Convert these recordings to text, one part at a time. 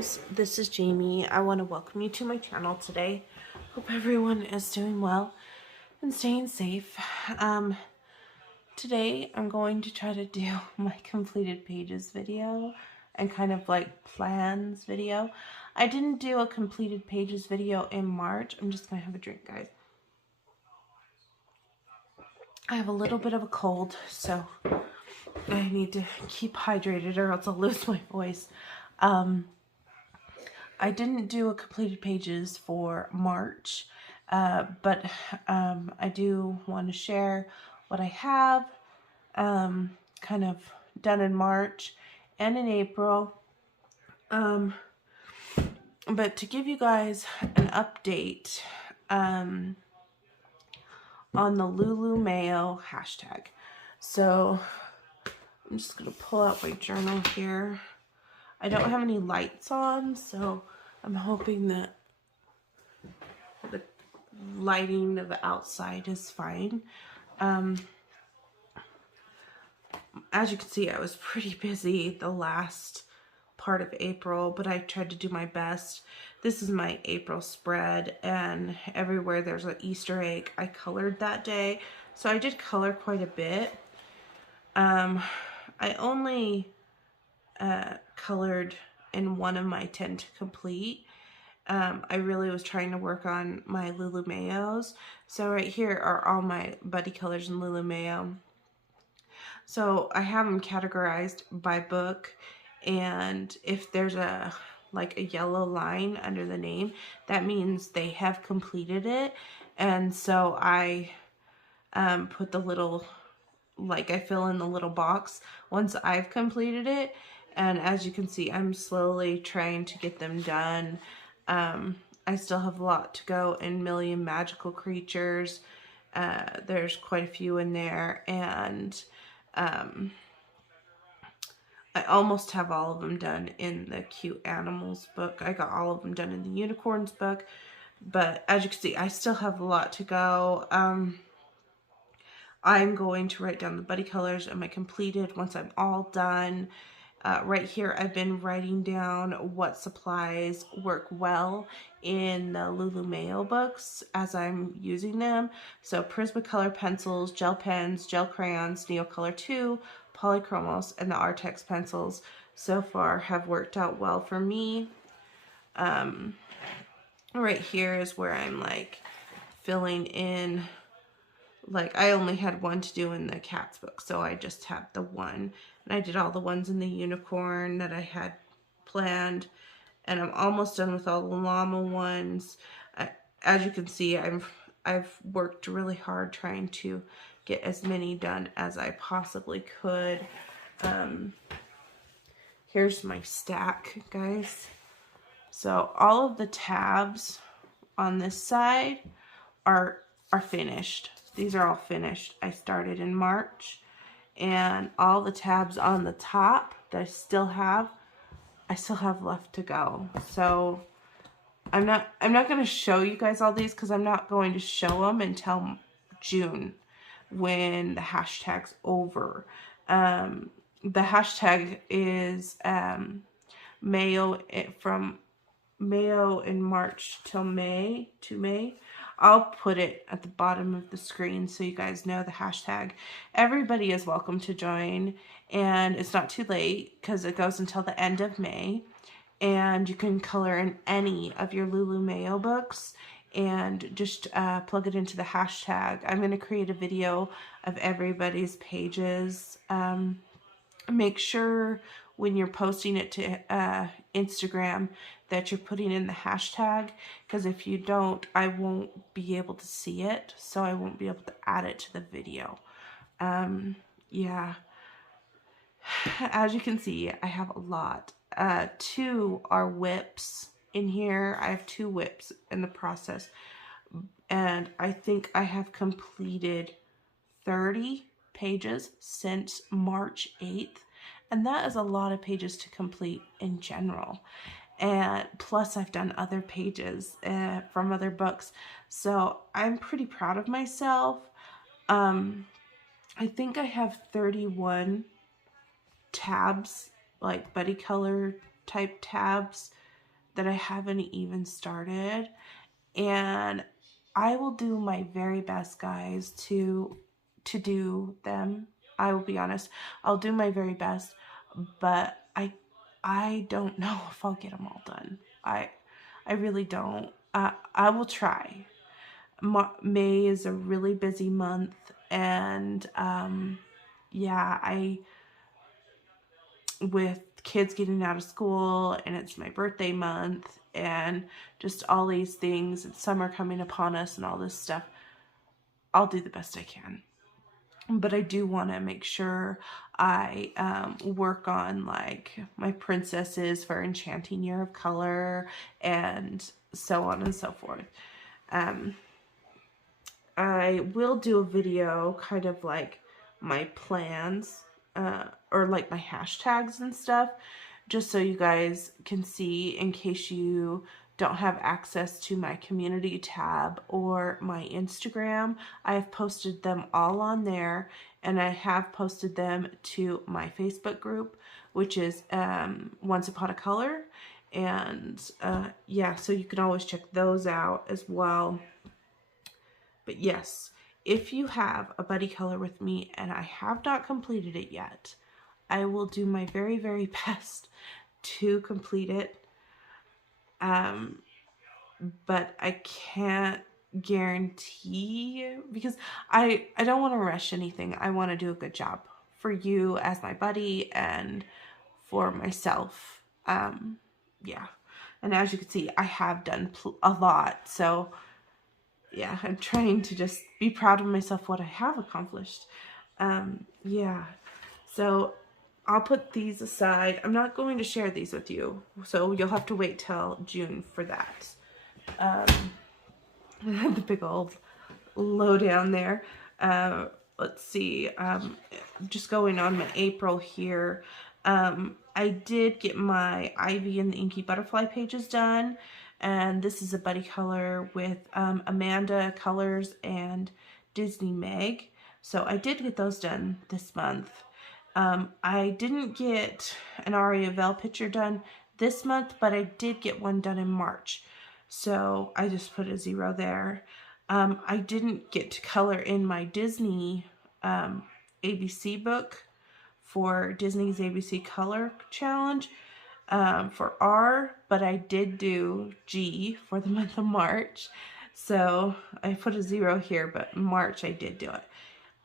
Gnomes, this is Jamie. I want to welcome you to my channel today. Hope everyone is doing well and staying safe. Today I'm going to try to do my completed pages video and kind of like plans video. I didn't do a completed pages video in March. I'm just gonna have a drink, guys. I have a little bit of a cold, so I need to keep hydrated or else I'll lose my voice. I didn't do a completed pages for March, but I do want to share what I have kind of done in March and in April. But to give you guys an update on the Lulu Mayo hashtag. So I'm just going to pull out my journal here. I don't have any lights on, so I'm hoping that the lighting of the outside is fine. As you can see, I was pretty busy the last part of April, but I tried to do my best. This is my April spread, and everywhere there's an Easter egg I colored that day, so I did color quite a bit. I only colored in one of my 10 to complete. I really was trying to work on my Lulu Mayos. So right here are all my buddy colors in Lulu Mayo. So I have them categorized by book, and if there's a yellow line under the name, that means they have completed it. And so I put the little, I fill in the little box once I've completed it. And as you can see, I'm slowly trying to get them done. I still have a lot to go in Million Magical Creatures. There's quite a few in there, and I almost have all of them done in the Cute Animals book. I got all of them done in the Unicorns book, but as you can see, I still have a lot to go. I'm going to write down the buddy colors and my completed once I'm all done. Right here, I've been writing down what supplies work well in the Lulu Mayo books as I'm using them. So Prismacolor pencils, gel pens, gel crayons, Neocolor 2, Polychromos, and the Artex pencils so far have worked out well for me. Right here is where I'm filling in. I only had one to do in the Cats book, so I just had the one. And I did all the ones in the Unicorn that I had planned. And I'm almost done with all the Llama ones. As you can see, I've worked really hard trying to get as many done as I possibly could. Here's my stack, guys. So all of the tabs on this side are finished. These are all finished. I started in March, and all the tabs on the top that I still have left to go. So I'm not going to show you guys all these because I'm not going to show them until June when the hashtag's over. The hashtag is Mayo, from Mayo in March till May. I'll put it at the bottom of the screen so you guys know the hashtag. Everybody is welcome to join, and it's not too late because it goes until the end of May. And you can color in any of your Lulu Mayo books and just plug it into the hashtag. I'm going to create a video of everybody's pages. Make sure when you're posting it to Instagram that you're putting in the hashtag, because if you don't, I won't be able to see it, so I won't be able to add it to the video. Yeah, as you can see, I have a lot. 2 are whips in here. I have 2 whips in the process, and I think I have completed 30 pages since March 8th, and that is a lot of pages to complete in general. And plus I've done other pages from other books, so I'm pretty proud of myself. I think I have 31 tabs, buddy color type tabs that I haven't even started, and I will do my very best, guys, to do them. I will be honest, I'll do my very best, but I don't know if I'll get them all done. I really don't. I will try. May is a really busy month, and yeah, with kids getting out of school, and it's my birthday month, and just all these things, and summer coming upon us and all this stuff, I'll do the best I can. But I do want to make sure I work on like my princesses for Enchanting Year of Color and so on and so forth. I will do a video kind of like my plans or like my hashtags and stuff, just so you guys can see in case you don't have access to my community tab or my Instagram. I have posted them all on there, and I have posted them to my Facebook group, which is Once Upon a Color. And yeah, so you can always check those out as well. But yes, if you have a buddy color with me and I have not completed it yet, I will do my very, very best to complete it. But I can't guarantee, because I don't want to rush anything. I want to do a good job for you as my buddy and for myself. Yeah. And as you can see, I have done a lot. So yeah, I'm trying to just be proud of myself, what I have accomplished. Yeah. So I'll put these aside. I'm not going to share these with you, so you'll have to wait till June for that. The big old lowdown there. Let's see. Just going on my April here. I did get my Ivy and the Inky Butterfly pages done, and this is a buddy color with Amanda Colors and Disney Meg. So I did get those done this month. I didn't get an Aria Vel picture done this month, but I did get one done in March. So I just put a 0 there. I didn't get to color in my Disney ABC book for Disney's ABC Color Challenge for R, but I did do G for the month of March. So I put a 0 here, but March I did do it.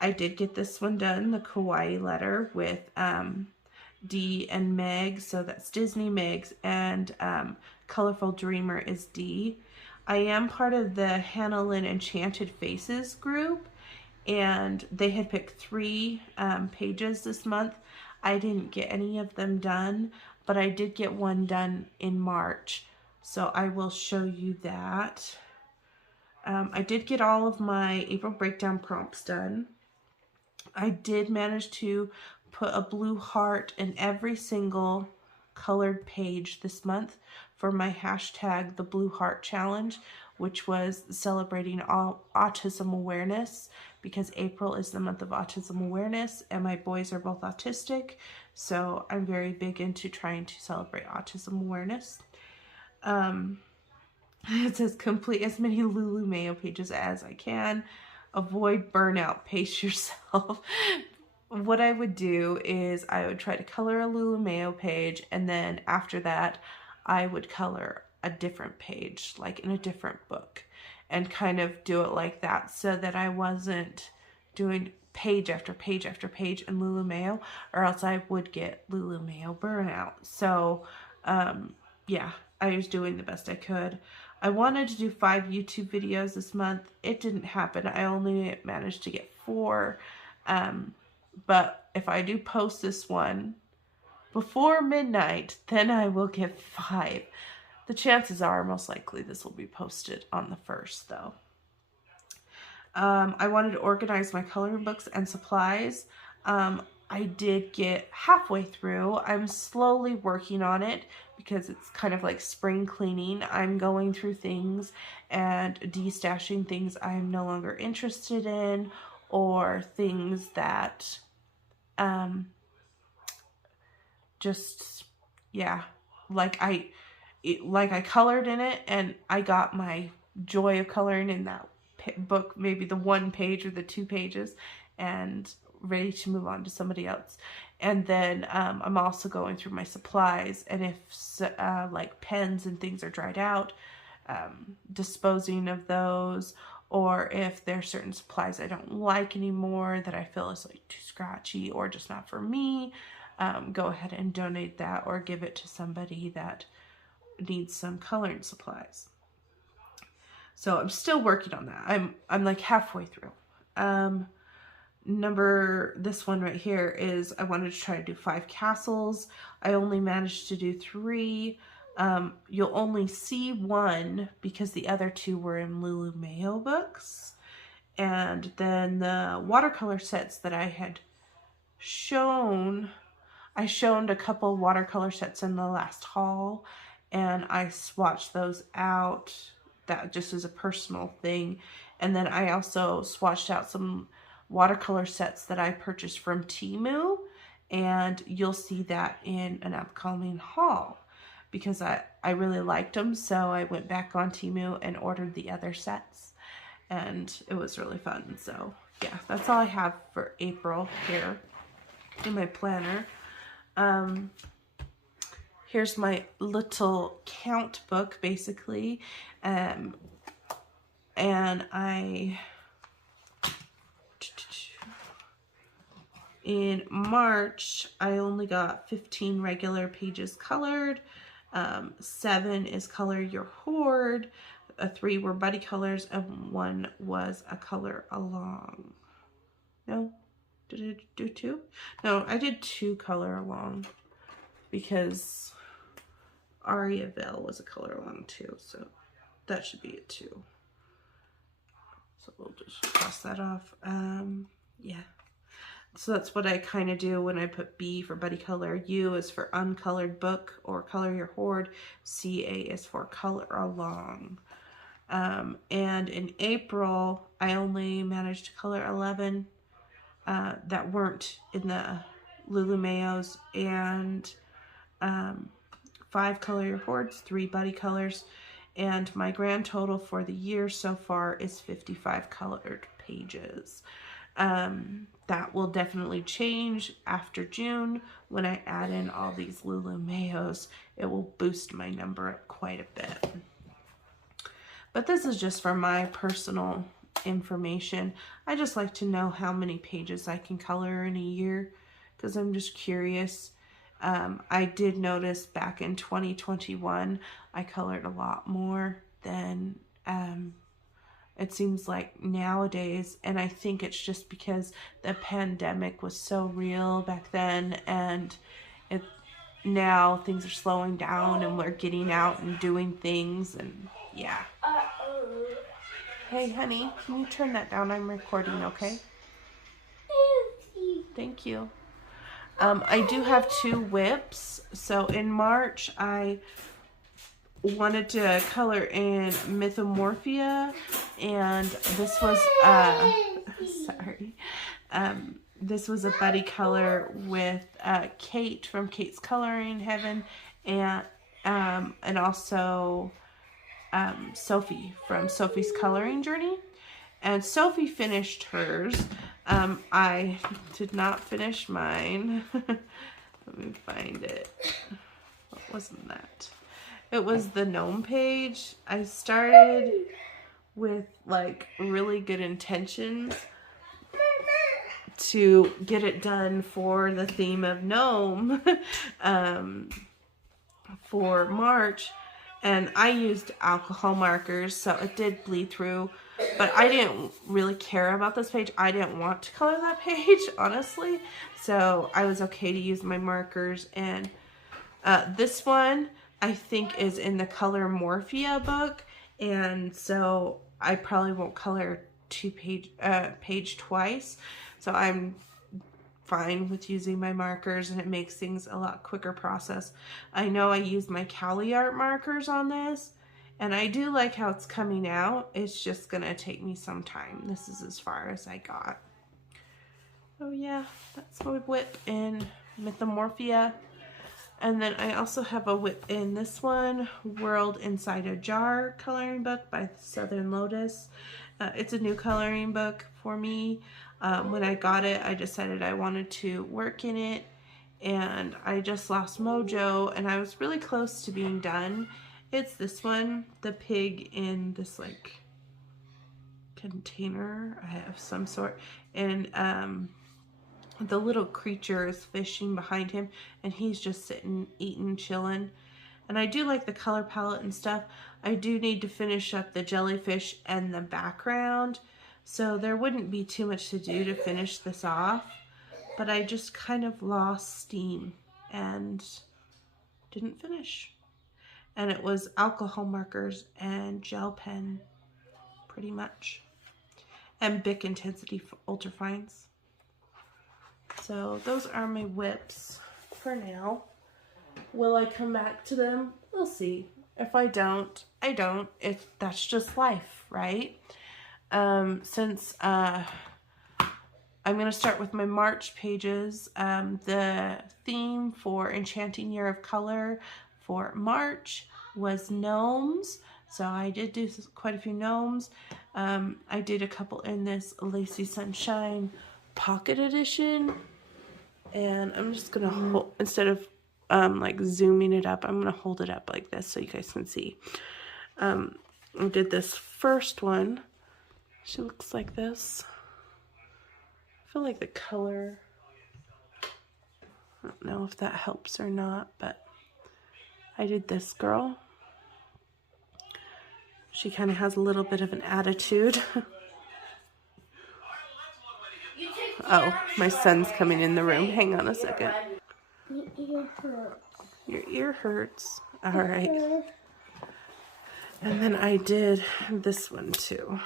I did get this one done, the Kawaii letter with D and Meg, so that's Disney Meg's, and Colorful Dreamer is D. I am part of the Hannah Lynn Enchanted Faces group, and they had picked 3 pages this month. I didn't get any of them done, but I did get one done in March, so I will show you that. I did get all of my April breakdown prompts done. I did manage to put a blue heart in every single colored page this month for my hashtag, the Blue Heart Challenge, which was celebrating all autism awareness, because April is the month of autism awareness, and my boys are both autistic, so I'm very big into trying to celebrate autism awareness. It says complete as many Lulu Mayo pages as I can. Avoid burnout, pace yourself. What I would do is I would try to color a Lulu Mayo page, and then after that I would color a different page, like in a different book, and kind of do it like that, so that I wasn't doing page after page after page in Lulu Mayo, or else I would get Lulu Mayo burnout. So yeah, I was doing the best I could. I wanted to do 5 YouTube videos this month. It didn't happen. I only managed to get 4. But if I do post this one before midnight, then I will get 5. The chances are most likely this will be posted on the 1st, though. I wanted to organize my coloring books and supplies. I did get halfway through. I'm slowly working on it because it's kind of like spring cleaning. I'm going through things and destashing things I'm no longer interested in, or things that just, yeah, like like I colored in it, and I got my joy of coloring in that book, maybe the 1 page or the 2 pages, and ready to move on to somebody else. And then I'm also going through my supplies, and if like pens and things are dried out, disposing of those, or if there's certain supplies I don't like anymore that I feel is like too scratchy or just not for me, go ahead and donate that or give it to somebody that needs some coloring supplies. So I'm still working on that. I'm like halfway through. This one right here is, I wanted to try to do 5 castles. I only managed to do 3. You'll only see 1 because the other 2 were in Lulu Mayo books. And then the watercolor sets that I had shown, I showed a couple watercolor sets in the last haul, and I swatched those out. That just is a personal thing. And then I also swatched out some watercolor sets that I purchased from Temu, and you'll see that in an upcoming haul because I really liked them. So I went back on Temu and ordered the other sets, and it was really fun. So yeah, that's all I have for April here in my planner. Here's my little count book, basically. And in March, I only got 15 regular pages colored. 7 is color your horde. 3 were buddy colors, and 1 was a color along. No? Did I do 2? No, I did 2 color along because Ariaville was a color along too, so that should be it too. So we'll just cross that off. Yeah. So that's what I kind of do when I put B for buddy color. U is for uncolored book or color your horde. CA is for color along. And in April, I only managed to color 11 that weren't in the Lulu Mayos, and 5 color your hordes, 3 buddy colors, and my grand total for the year so far is 55 colored pages. That will definitely change after June when I add in all these Lulu Mayos. It will boost my number up quite a bit. But this is just for my personal information. I just like to know how many pages I can color in a year because I'm just curious. I did notice back in 2021 I colored a lot more than it seems like nowadays, and I think it's just because the pandemic was so real back then, and now things are slowing down and we're getting out and doing things, and yeah. Hey honey, can you turn that down? I'm recording, okay? Thank you. I do have 2 whips. So in March, I wanted to color in Mythomorphia, and this was this was a buddy color with Kate from Kate's Coloring Heaven, and also Sophie from Sophie's Coloring Journey. And Sophie finished hers. I did not finish mine. Let me find it. What wasn't that? It was the Gnome page. I started with like really good intentions to get it done for the theme of Gnome for March. And I used alcohol markers, so it did bleed through. But I didn't really care about this page. I didn't want to color that page, honestly. So I was okay to use my markers. And this one, I think, is in the Color Morphia book. And so I probably won't color page twice. So I'm fine with using my markers, and it makes things a lot quicker process. I know I used my Cali Art markers on this, and I do like how it's coming out. It's just gonna take me some time. This is as far as I got. Oh yeah, that's my whip in Mythomorphia. And then I also have a whip in this one, World Inside a Jar coloring book by Southern Lotus. It's a new coloring book for me. When I got it, I decided I wanted to work in it, and I just lost mojo, and I was really close to being done. It's this one, the pig in this like container of some sort, and the little creature is fishing behind him, and he's just sitting, eating, chilling. And I do like the color palette and stuff. I do need to finish up the jellyfish and the background, so there wouldn't be too much to do to finish this off. But I just kind of lost steam and didn't finish. And it was alcohol markers and gel pen, pretty much. And Bic Intensity Ultrafines. So those are my whips for now. Will I come back to them? We'll see. If I don't, I don't. That's just life, right? Since I'm going to start with my March pages. The theme for Enchanting Year of Color for March was gnomes. So I did do quite a few gnomes. I did a couple in this Lacy Sunshine Pocket Edition. And I'm just going to hold, instead of like zooming it up, I'm going to hold it up like this so you guys can see. I did this first one. She looks like this. I feel like the color, I don't know if that helps or not, but I did this girl. She kind of has a little bit of an attitude. Oh, my son's coming in the room. Hang on a second. Your ear hurts. All right. And then I did this one too.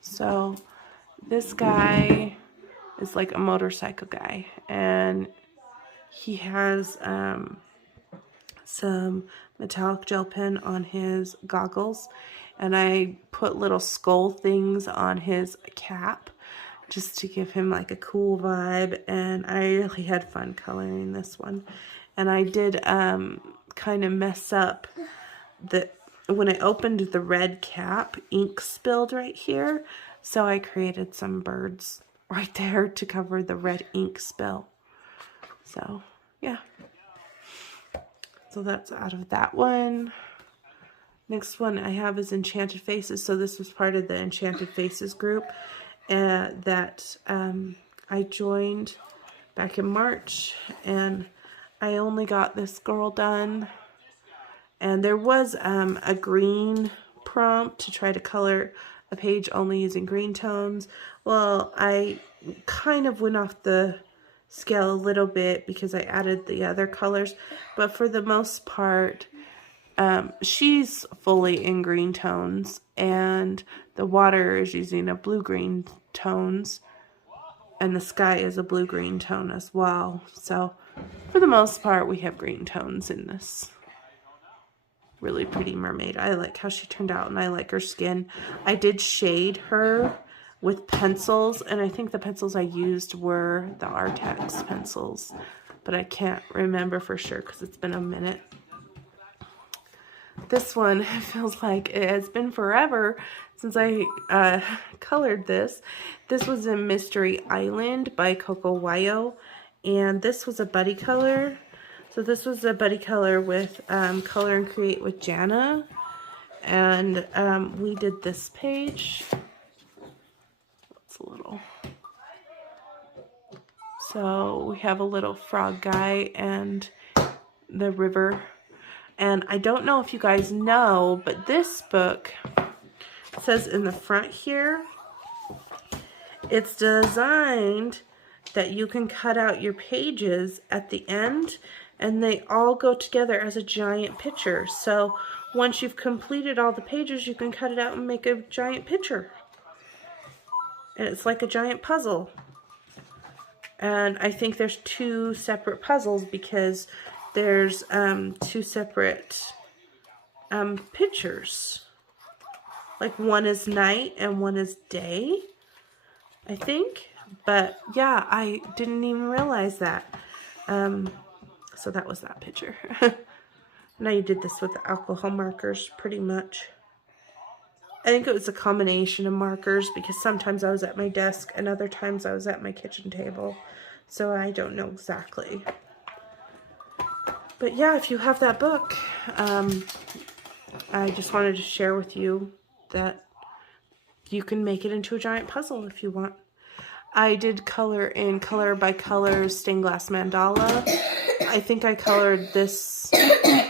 So this guy is like a motorcycle guy, and he has some metallic gel pen on his goggles, and I put little skull things on his cap just to give him like a cool vibe, and I really had fun coloring this one. And I did kind of mess up when I opened the red cap, ink spilled right here, so I created some birds right there to cover the red ink spill. So yeah, so that's out of that one. Next one I have is Enchanted Faces. So this was part of the Enchanted Faces group that I joined back in March, and I only got this girl done. And there was a green prompt to try to color a page only using green tones. Well, I kind of went off the scale a little bit because I added the other colors, but for the most part, she's fully in green tones, and the water is using a blue-green tones, and the sky is a blue-green tone as well. So for the most part, we have green tones in this really pretty mermaid. I like how she turned out, and I like her skin. I did shade her with pencils, and I think the pencils I used were the Artex pencils, but I can't remember for sure because it's been a minute. This one feels like it has been forever since I colored this. This was in Mystery Island by Kawaii, and this was a buddy color. So this was a buddy color with Color and Create with Jana, and we did this page. It's a little. So we have a little frog guy and the river. And I don't know if you guys know, but this book says in the front here, it's designed that you can cut out your pages at the end, and they all go together as a giant picture. So once you've completed all the pages, you can cut it out and make a giant picture. And it's like a giant puzzle. And I think there's two separate puzzles because there's two separate pictures. Like one is night and one is day, I think. But yeah, I didn't even realize that. So that was that picture. Now you did this with the alcohol markers pretty much. I think it was a combination of markers because sometimes I was at my desk and other times I was at my kitchen table. So I don't know exactly. But yeah, if you have that book, I just wanted to share with you that you can make it into a giant puzzle if you want. I did color in Color by Color stained glass mandala. I think I colored this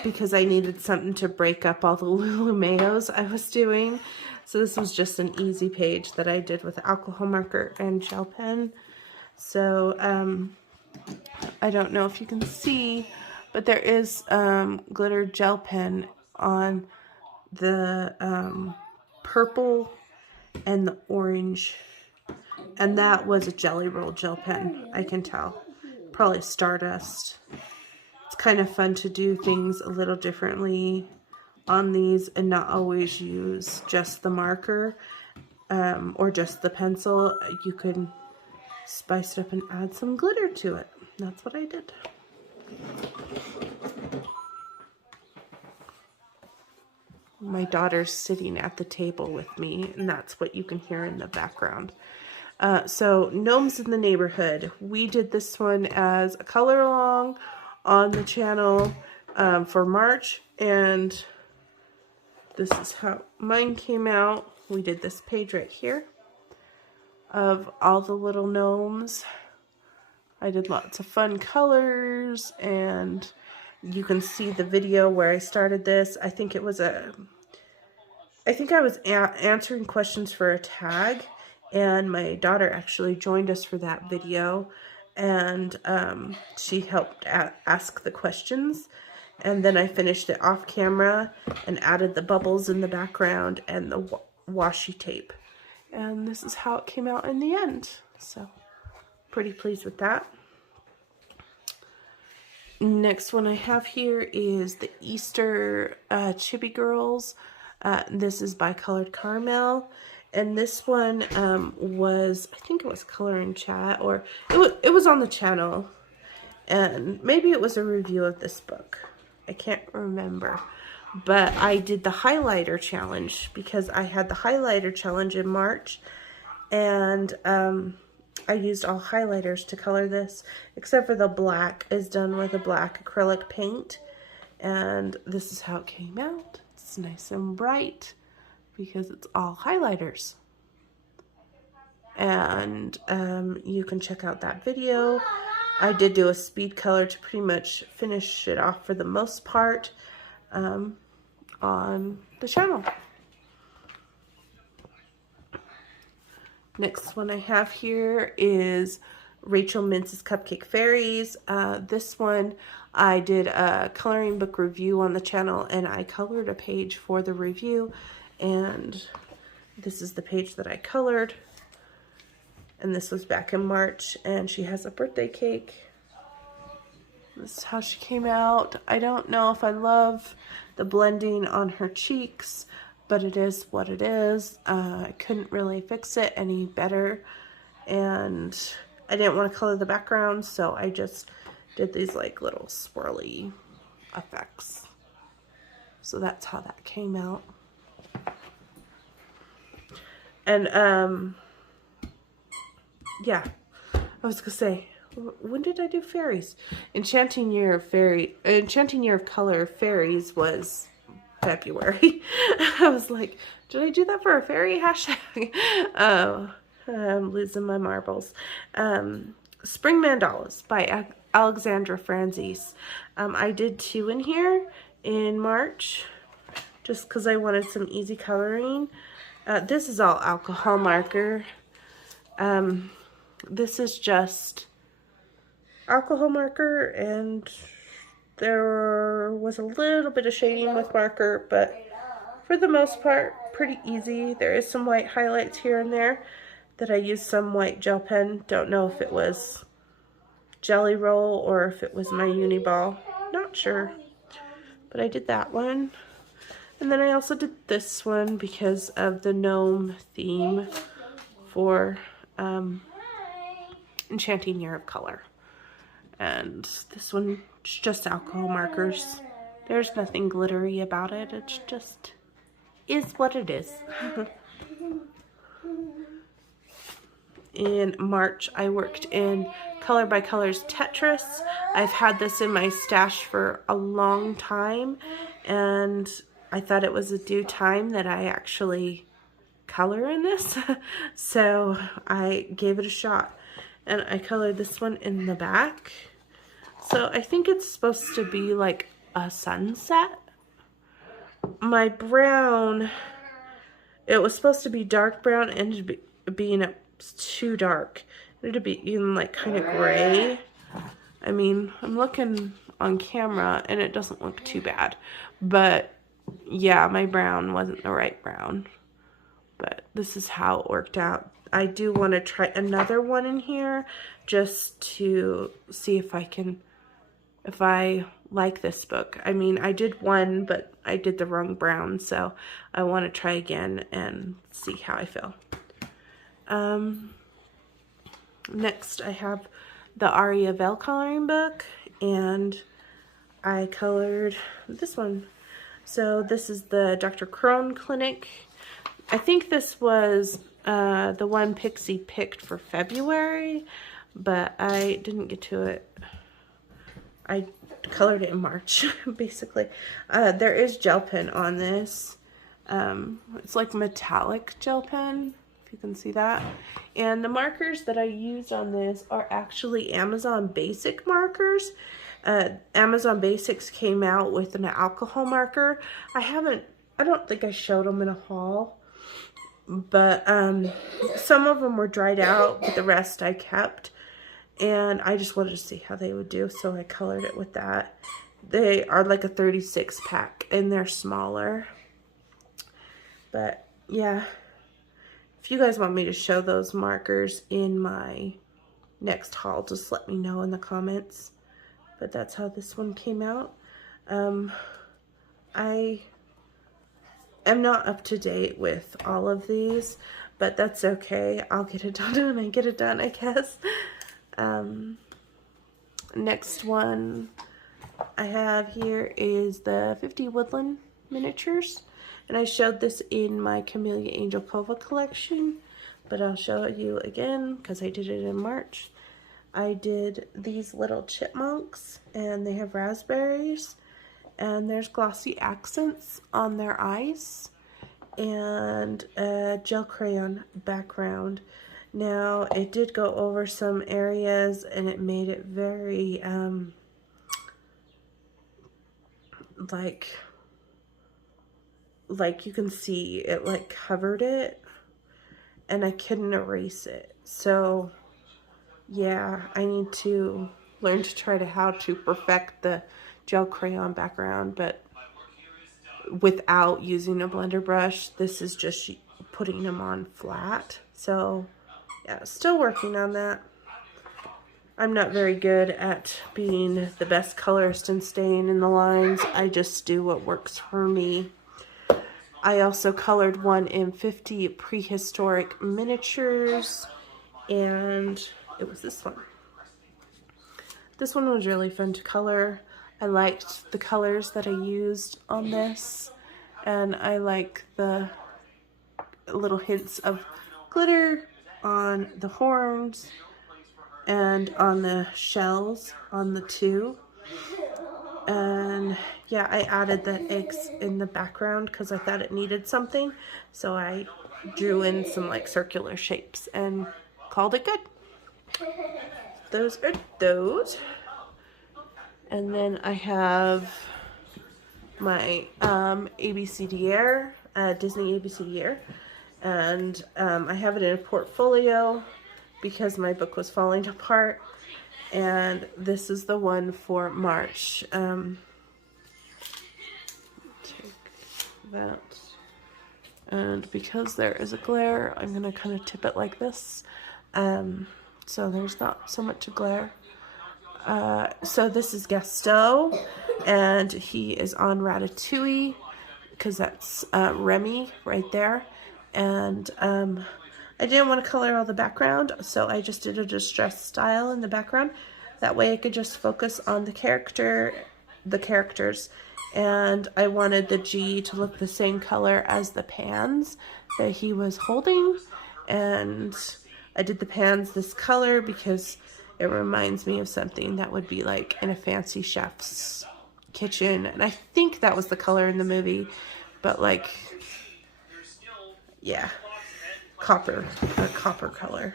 because I needed something to break up all the Lulu Mayos I was doing. So this was just an easy page that I did with alcohol marker and gel pen. So I don't know if you can see, but there is glitter gel pen on the purple and the orange. And that was a Jelly Roll gel pen, I can tell. Probably Stardust. It's kind of fun to do things a little differently on these and not always use just the marker or just the pencil. You can spice it up and add some glitter to it. That's what I did. My daughter's sitting at the table with me, and that's what you can hear in the background. So Gnomes in the Neighborhood. We did this one as a color along on the channel for March, and this is how mine came out. We did this page right here of all the little gnomes. I did lots of fun colors, and you can see the video where I started this. I think I was answering questions for a tag, and my daughter actually joined us for that video, and she helped ask the questions, and then I finished it off camera and added the bubbles in the background and the washi tape, and this is how it came out in the end. So pretty pleased with that. Next one I have here is the Easter Chibi Girls. This is by Colored Caramel, and this one was, I think it was Color in Chat, or it was on the channel, and maybe it was a review of this book. I can't remember, but I did the highlighter challenge because I had the highlighter challenge in March, and I used all highlighters to color this, except for the black is done with a black acrylic paint, and this is how it came out. It's nice and bright because it's all highlighters. And you can check out that video. I did do a speed color to pretty much finish it off for the most part on the channel. Next one I have here is Rachel Mintz's Cupcake Fairies. This one I did a coloring book review on the channel, and I colored a page for the review, and this is the page that I colored, and this was back in March, and she has a birthday cake. This is how she came out. I don't know if I love the blending on her cheeks, but it is what it is. I couldn't really fix it any better, and I didn't want to color the background, so I just did these like little swirly effects. So that's how that came out. And yeah, I was gonna say, when did I do fairies? Enchanting Year of Color Fairies was February. I was like, did I do that for a fairy hashtag? Oh, I'm losing my marbles. Spring Mandalas by Alexandra Franzese. I did 2 in here in March just because I wanted some easy coloring. This is all alcohol marker. This is just alcohol marker, and there was a little bit of shading with marker, but for the most part, pretty easy. There is some white highlights here and there that I used some white gel pen. Don't know if it was Jelly Roll or if it was my uni ball. Not sure. But I did that one. And then I also did this one because of the gnome theme for Enchanting Year of Color. And this one is just alcohol markers. There's nothing glittery about it. It's just is what it is. In March, I worked in Color by Colors Tetris. I've had this in my stash for a long time, and I thought it was a due time that I actually color in this. So I gave it a shot, and I colored this one in the back. So I think it's supposed to be like a sunset. My brown, it was supposed to be dark brown, and ended up being too dark. It ended up being like kind of gray. I mean, I'm looking on camera and it doesn't look too bad, but yeah, my brown wasn't the right brown. But this is how it worked out. I do want to try another one in here just to see if I like this book. I mean, I did one, but I did the wrong brown, so I want to try again and see how I feel. Next I have the Aria Vel coloring book, and I colored this one. So this is the Dr. Crone Clinic. I think this was the one Pixie picked for February, but I didn't get to it. I colored it in March, basically. There is gel pen on this. It's like metallic gel pen, if you can see that. And the markers that I used on this are actually Amazon Basic markers. Amazon Basics came out with an alcohol marker. I don't think I showed them in a haul, but some of them were dried out, but the rest I kept. And I just wanted to see how they would do, so I colored it with that. They are like a 36 pack, and they're smaller. But yeah, if you guys want me to show those markers in my next haul, just let me know in the comments. But that's how this one came out. I am not up to date with all of these, but that's okay. I'll get it done when I get it done, I guess. Next one I have here is the 50 Woodland Miniatures, and I showed this in my Camellia Angel Cova collection, but I'll show you again because I did it in March. I did these little chipmunks, and they have raspberries, and there's glossy accents on their eyes, and a gel crayon background. Now, it did go over some areas, and it made it very, like you can see, it like covered it, and I couldn't erase it. So, yeah, I need to learn to try to how to perfect the gel crayon background, but without using a blender brush. This is just putting them on flat. So, yeah, still working on that. I'm not very good at being the best colorist and staying in the lines. I just do what works for me. I also colored one in 50 Prehistoric Miniatures, and it was this one. This one was really fun to color. I liked the colors that I used on this, and I like the little hints of glitter on the horns and on the shells on the two. And yeah, I added the eggs in the background because I thought it needed something, so I drew in some like circular shapes and called it good. Those are those. And then I have my ABCDR, Disney ABCDR, and I have it in a portfolio because my book was falling apart, and this is the one for March. Take that, and because there is a glare, I'm going to kind of tip it like this, so there's not so much glare. So this is Gaston, and he is on Ratatouille, because that's Remy right there. And I didn't want to color all the background, so I just did a distressed style in the background. That way I could just focus on the characters. And I wanted the G to look the same color as the pans that he was holding. And I did the pans this color because it reminds me of something that would be like in a fancy chef's kitchen. And I think that was the color in the movie, but like, yeah, copper color.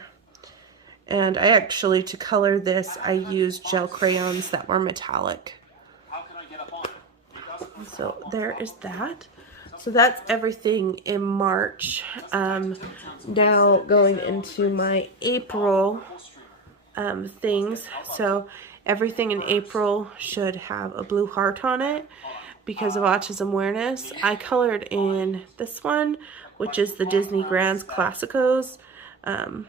And I actually, to color this, I used gel crayons that were metallic. So there is that. So that's everything in March. Now going into my April things. So everything in April should have a blue heart on it because of autism awareness. I colored in this one, which is the Disney Grands Classicos, Quadros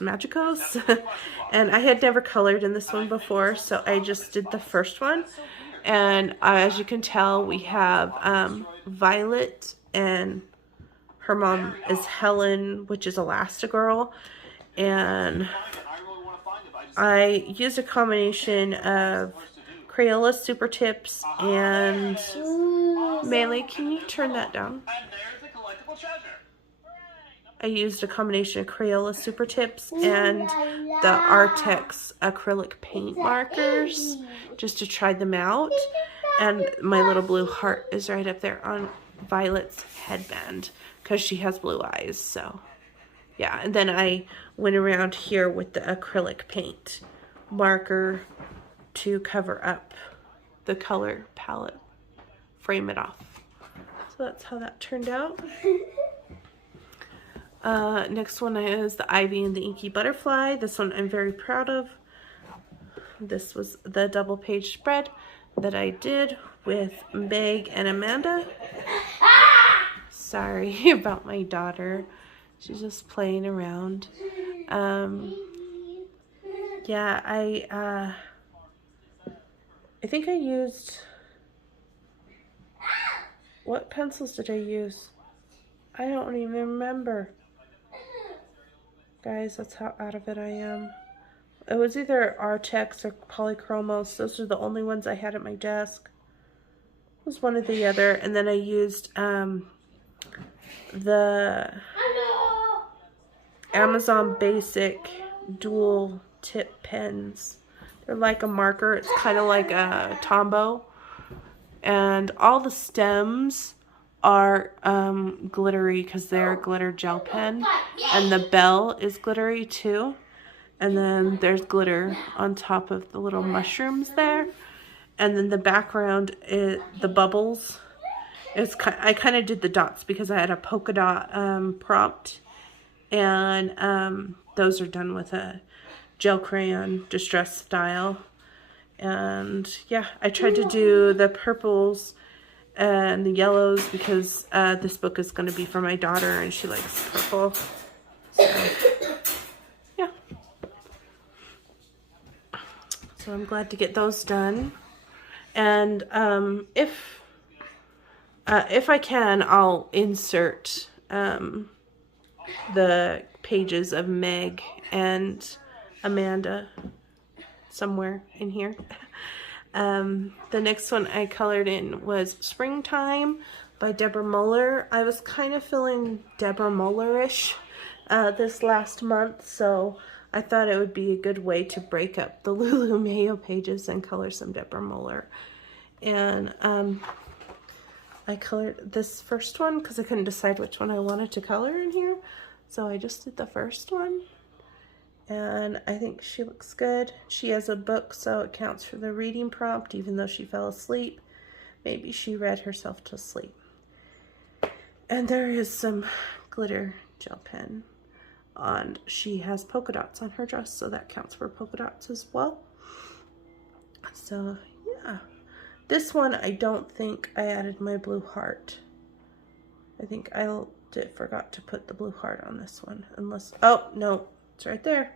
Magicos. And I had never colored in this one before, so I just did the first one. And as you can tell, we have Violet, and her mom is Helen, which is Elastigirl. And I used a combination of Crayola Super Tips and Melee. Can you turn that down? I used a combination of Crayola Super Tips and the Artex acrylic paint markers just to try them out. And my little blue heart is right up there on Violet's headband because she has blue eyes. So yeah, and then I went around here with the acrylic paint marker to cover up the color palette, frame it off. So that's how that turned out. Next one is the Ivy and the Inky Butterfly. This one I'm very proud of. This was the double page spread that I did with Meg and Amanda. Sorry about my daughter. She's just playing around. Yeah, I think I used... What pencils did I use? I don't even remember. Guys, that's how out of it I am. It was either Artex or Polychromos. Those are the only ones I had at my desk. It was one or the other. And then I used the Amazon Basic dual tip pens. They're like a marker. It's kind of like a Tombow. And all the stems are glittery because they're a glitter gel pen, and the bell is glittery too, and then there's glitter on top of the little mushrooms there, and then the background is the bubbles. I kind of did the dots because I had a polka dot prompt, and those are done with a gel crayon distress style. And yeah, I tried to do the purples and the yellows because this book is going to be for my daughter and she likes purple. So yeah. So I'm glad to get those done. And if I can, I'll insert the pages of Meg and Amanda somewhere in here. The next one I colored in was Springtime by Deborah Muller. I was kind of feeling Deborah Muller-ish this last month, so I thought it would be a good way to break up the Lulu Mayo pages and color some Deborah Muller. And I colored this first one because I couldn't decide which one I wanted to color in here, so I just did the first one. And I think she looks good. She has a book, so it counts for the reading prompt, even though she fell asleep. Maybe she read herself to sleep. And there is some glitter gel pen. And she has polka dots on her dress, so that counts for polka dots as well. So, yeah. This one, I don't think I added my blue heart. I think I forgot to put the blue heart on this one. Unless, oh, no. It's right there.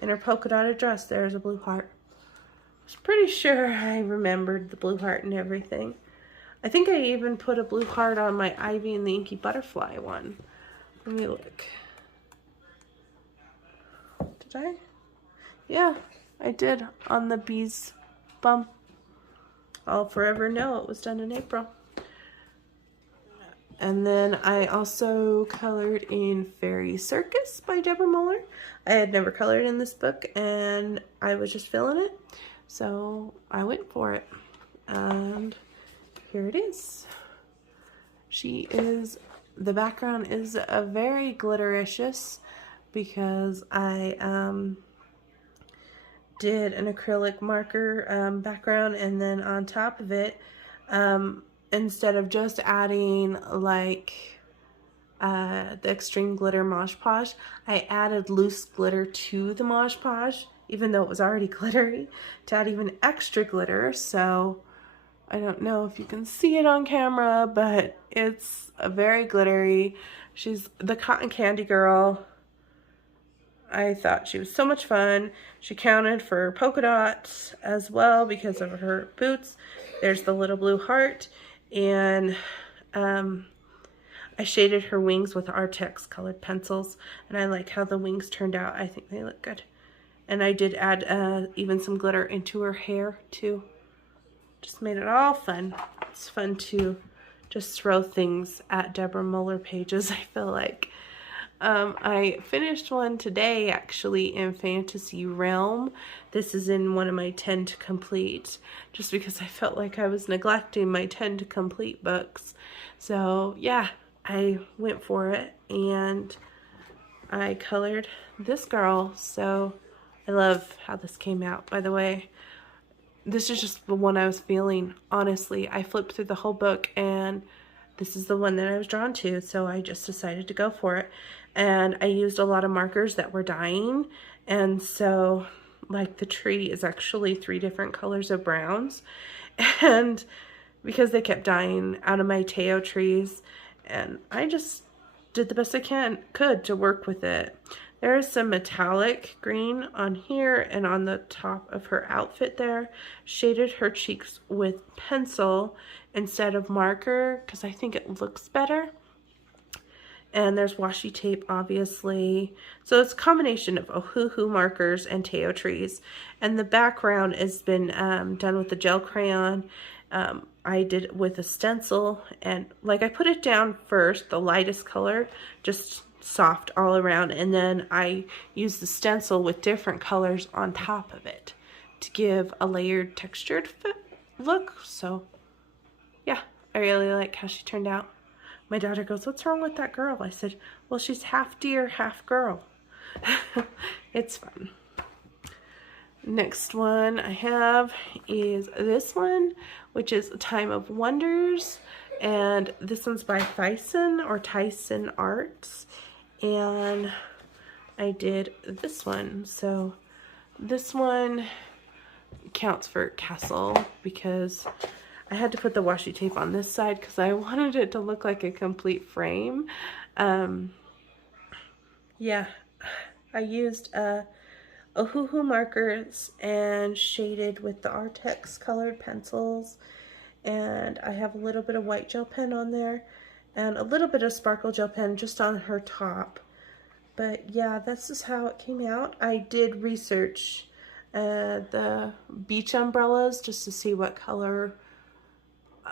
In her polka dotted dress, there's a blue heart. I was pretty sure I remembered the blue heart and everything. I think I even put a blue heart on my Ivy and the Inky Butterfly one. Let me look. Did I? yeah, I did on the bees bum. I'll forever know it was done in April. And then I also colored in Fairy Circus by Deborah Muller. I had never colored in this book and I was just feeling it, so I went for it. And here it is. The background is a very glittericious because I did an acrylic marker background, and then on top of it, instead of just adding like the extreme glitter Mod Podge, I added loose glitter to the Mod Podge, even though it was already glittery, to add even extra glitter. So I don't know if you can see it on camera, but it's a very glittery. She's the cotton candy girl. I thought she was so much fun. She counted for polka dots as well because of her boots. There's the little blue heart, and I shaded her wings with Artex colored pencils, and I like how the wings turned out. I think they look good. And I did add even some glitter into her hair too. Just made it all fun. It's fun to just throw things at Deborah Muller pages, I feel like. I finished one today actually in Fantasy Realm. This is in one of my 10 to complete, just because I felt like I was neglecting my 10 to complete books. So yeah, I went for it and I colored this girl. So I love how this came out, by the way. This is just the one I was feeling, honestly. I flipped through the whole book and this is the one that I was drawn to, so I just decided to go for it. And I used a lot of markers that were dying, and so like the tree is actually 3 different colors of browns, and because they kept dying out of my Teo trees, and I just did the best I could to work with it. There is some metallic green on here and on the top of her outfit there. Shaded her cheeks with pencil instead of marker because I think it looks better. And there's washi tape, obviously. So it's a combination of Ohuhu markers and Teo trees. And the background has been done with the gel crayon. I did it with a stencil. And like I put it down first, the lightest color, just soft all around. And then I used the stencil with different colors on top of it to give a layered textured look. So yeah, I really like how she turned out. My daughter goes, "What's wrong with that girl?" I said, "Well, she's half deer, half girl." It's fun. Next one I have is this one, which is A Time of Wonders. And this one's by Tyson Arts. And I did this one. So this one counts for castle because I had to put the washi tape on this side because I wanted it to look like a complete frame. Yeah, I used Ohuhu markers and shaded with the Artex colored pencils. And I have a little bit of white gel pen on there and a little bit of sparkle gel pen just on her top. But yeah, this is how it came out. I did research the beach umbrellas just to see what color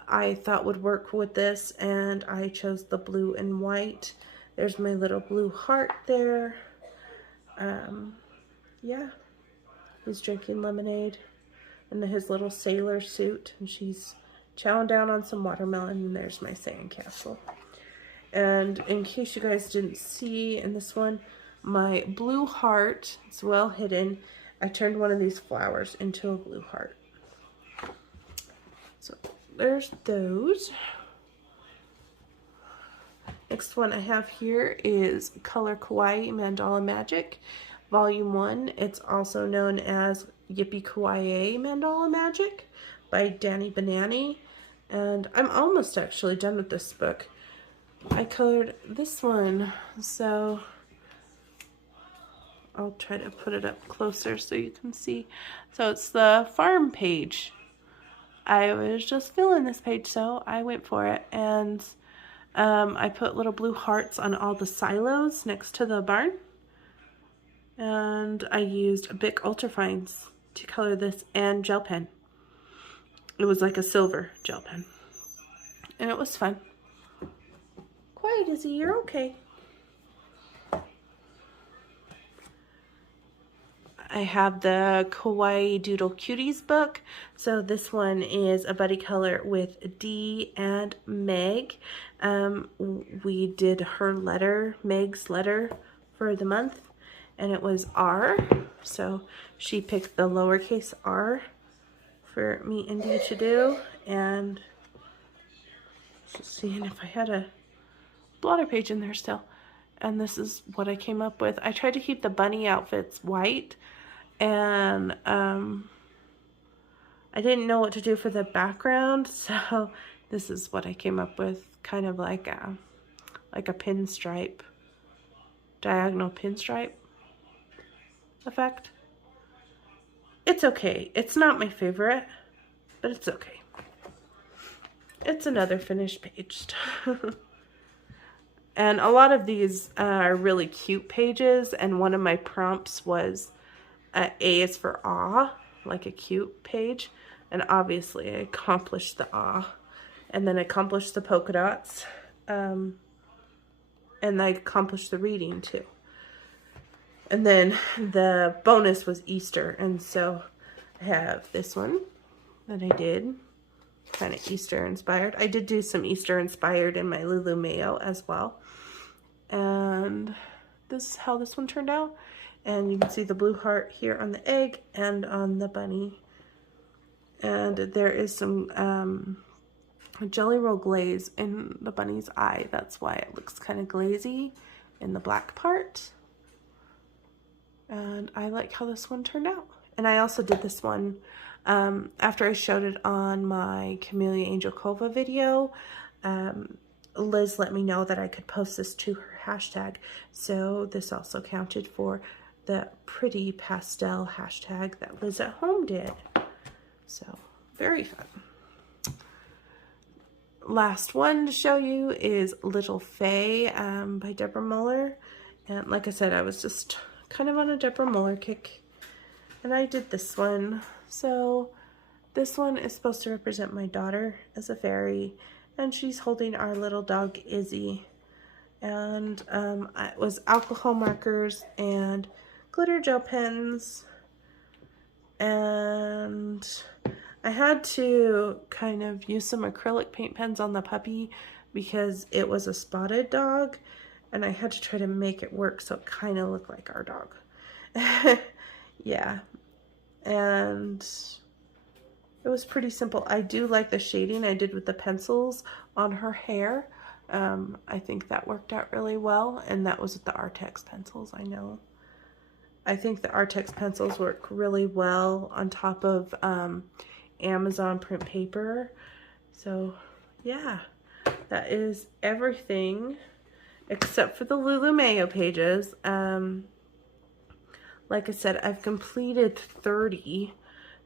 I thought would work with this, and I chose the blue and white. There's my little blue heart there. Yeah, he's drinking lemonade in his little sailor suit, and she's chowing down on some watermelon, and there's my sandcastle. And in case you guys didn't see in this one, my blue heart, it's well hidden. I turned one of these flowers into a blue heart. So there's those. Next one I have here is Color Kawaii Mandala Magic, Volume 1. It's also known as Yippee Kawaii Mandala Magic by Danny Banani. And I'm almost actually done with this book. I colored this one, so I'll try to put it up closer so you can see. So it's the farm page. I was just feeling this page, so I went for it. And I put little blue hearts on all the silos next to the barn. And I used a Bic Ultrafines to color this and gel pen. It was like a silver gel pen. And it was fun. Quiet, Izzy, you're okay. I have the Kawaii Doodle Cuties book. So this one is a buddy color with Dee and Meg. We did her letter, Meg's letter for the month, and it was R. So she picked the lowercase r for me and Dee to do. And just seeing if I had a blotter page in there still. And this is what I came up with. I tried to keep the bunny outfits white. And I didn't know what to do for the background, so this is what I came up with, kind of like a pinstripe, diagonal pinstripe effect. It's okay. It's not my favorite, but it's okay. It's another finished page. And a lot of these are really cute pages, and one of my prompts was A is for awe, like a cute page. And obviously I accomplished the awe. And then I accomplished the polka dots. And I accomplished the reading too. And then the bonus was Easter. And so I have this one that I did. Kind of Easter inspired. I did do some Easter inspired in my Lulu Mayo as well. And this is how this one turned out. And you can see the blue heart here on the egg and on the bunny. And there is some Jelly Roll glaze in the bunny's eye. That's why it looks kind of glazy in the black part. And I like how this one turned out. And I also did this one after I showed it on my Camellia Angel Cova video. Liz let me know that I could post this to her hashtag. So this also counted for the pretty pastel hashtag that Liz at Home did. So very fun. Last one to show you is Little Faye by Deborah Muller. And like I said, I was just kind of on a Deborah Muller kick. And I did this one. So this one is supposed to represent my daughter as a fairy. And she's holding our little dog Izzy. And it was alcohol markers and glitter gel pens, and I had to kind of use some acrylic paint pens on the puppy because it was a spotted dog, and I had to try to make it work so it kind of looked like our dog. Yeah, and it was pretty simple. I do like the shading I did with the pencils on her hair. I think that worked out really well, and that was with the Artex pencils, I know. I think the Artex pencils work really well on top of Amazon print paper. So yeah, that is everything except for the Lulu Mayo pages. Like I said, I've completed 30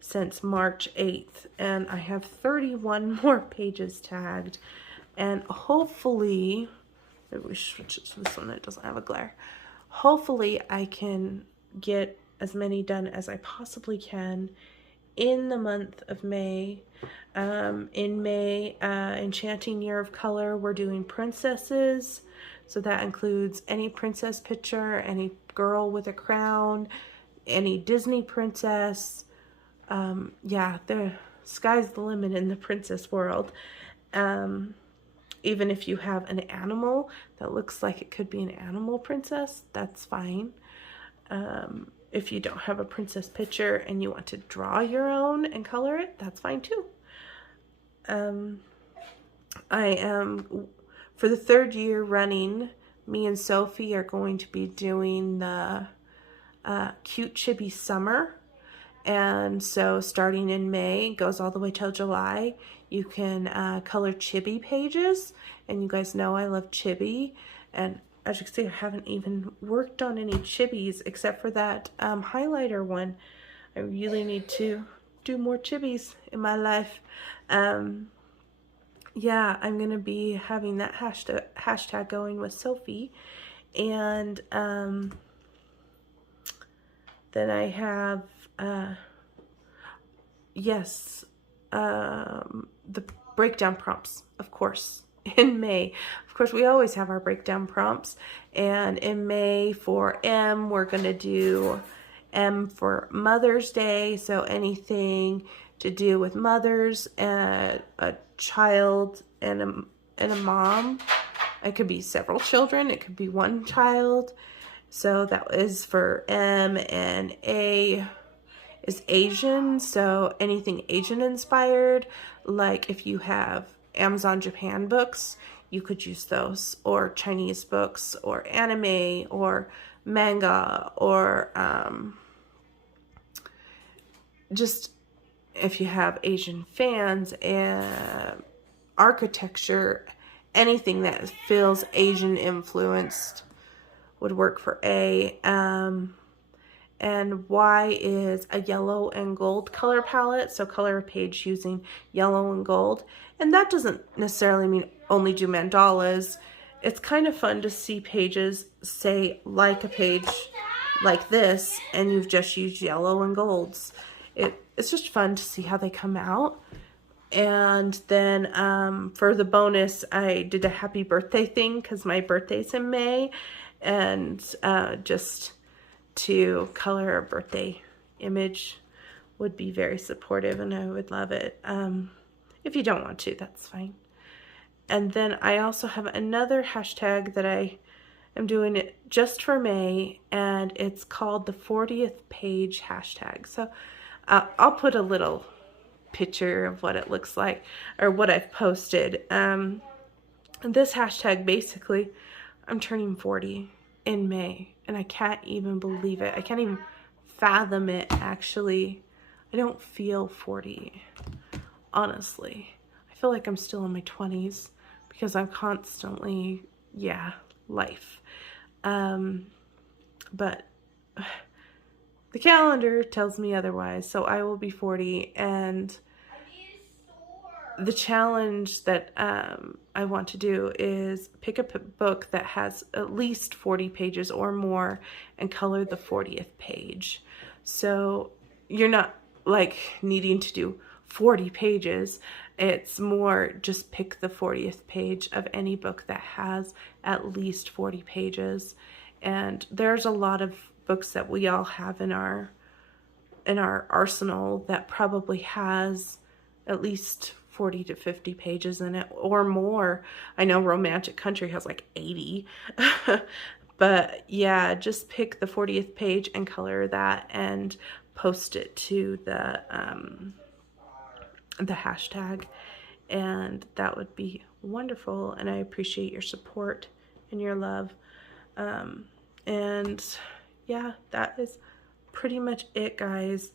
since March 8th, and I have 31 more pages tagged. And hopefully, maybe we switch it to this one that doesn't have a glare. Hopefully I can get as many done as I possibly can in the month of May. In May, Enchanting Year of Color, we're doing princesses. So that includes any princess picture, any girl with a crown, any Disney princess. Yeah, the sky's the limit in the princess world. Even if you have an animal that looks like it could be an animal princess, that's fine. If you don't have a princess picture and you want to draw your own and color it, that's fine too. I am, for the 3rd year running, me and Sophie are going to be doing the Cute Chibi Summer. And so starting in May, goes all the way till July, you can color chibi pages. And you guys know I love chibi. And as you can see, I haven't even worked on any chibis except for that highlighter one. I really need to do more chibis in my life. Yeah, I'm going to be having that hashtag going with Sophie. And Then I have, yes, the breakdown prompts, of course, in May. Of course, we always have our breakdown prompts. And in May for M, we're going to do M for Mother's Day. So anything to do with mothers and a child and a mom. It could be several children. It could be one child. So that is for M, and A is Asian. So anything Asian inspired, like if you have Amazon Japan books, you could use those, or Chinese books, or anime, or manga, or just if you have Asian fans and architecture, anything that feels Asian influenced would work for A. And Y is a yellow and gold color palette, so color a page using yellow and gold. And that doesn't necessarily mean only do mandalas. It's kind of fun to see pages, say, like a page like this, and you've just used yellow and golds. It's just fun to see how they come out. And then for the bonus, I did a happy birthday thing because my birthday's in May, and just to color a birthday image would be very supportive, and I would love it. If you don't want to, that's fine. And then I also have another hashtag that I am doing it just for May, and it's called the 40th page hashtag. So I'll put a little picture of what it looks like, or what I've posted. And this hashtag, basically, I'm turning 40 in May, and I can't even believe it. I can't even fathom it, actually. I don't feel 40, honestly. I feel like I'm still in my 20s because I'm constantly, yeah, life. But the calendar tells me otherwise, so I will be 40, and the challenge that I want to do is pick up a book that has at least 40 pages or more and color the 40th page. So you're not like needing to do 40 pages. It's more just pick the 40th page of any book that has at least 40 pages. And there's a lot of books that we all have in our arsenal that probably has at least 40 to 50 pages in it or more. I know Romantic Country has like 80. But yeah, just pick the 40th page and color that and post it to the hashtag, and that would be wonderful. And I appreciate your support and your love. And yeah, that is pretty much it, guys.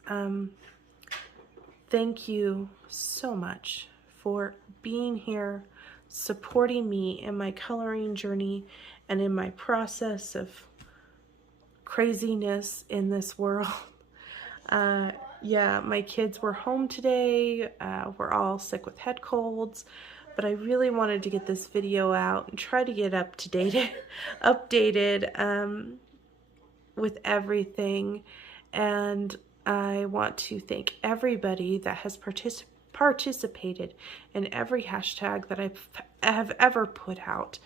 Thank you so much for being here, supporting me in my coloring journey and in my process of craziness in this world. Yeah, my kids were home today. We're all sick with head colds, but I really wanted to get this video out and try to get updated with everything. And I want to thank everybody that has participated in every hashtag that I have ever put out.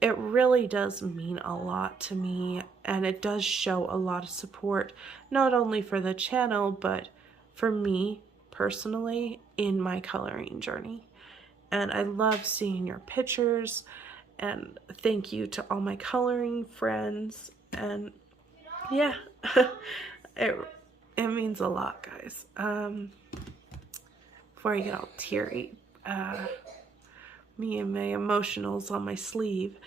It really does mean a lot to me, and it does show a lot of support, not only for the channel, but for me personally in my coloring journey. And I love seeing your pictures, and thank you to all my coloring friends. And yeah, it means a lot, guys. Before I get all teary, me and my emotionals on my sleeve,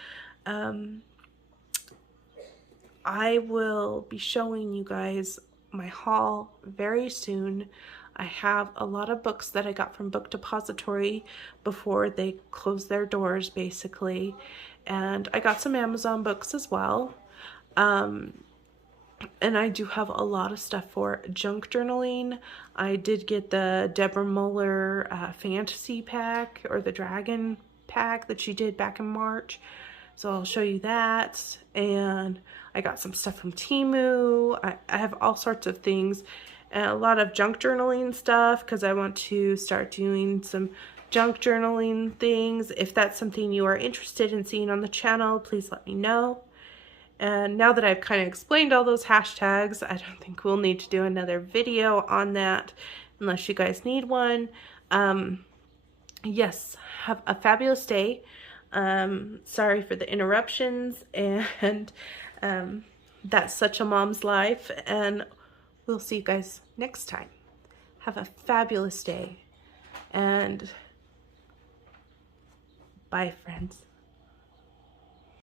I will be showing you guys my haul very soon. I have a lot of books that I got from Book Depository before they closed their doors, basically. And I got some Amazon books as well. And I do have a lot of stuff for junk journaling. I did get the Deborah Muller fantasy pack, or the dragon pack that she did back in March. So I'll show you that. And I got some stuff from Temu. I have all sorts of things. And a lot of junk journaling stuff because I want to start doing some junk journaling things. If that's something you are interested in seeing on the channel, please let me know. And now that I've kind of explained all those hashtags, I don't think we'll need to do another video on that unless you guys need one. Yes, have a fabulous day. Sorry for the interruptions, and that's such a mom's life, and we'll see you guys next time. Have a fabulous day, and bye, friends.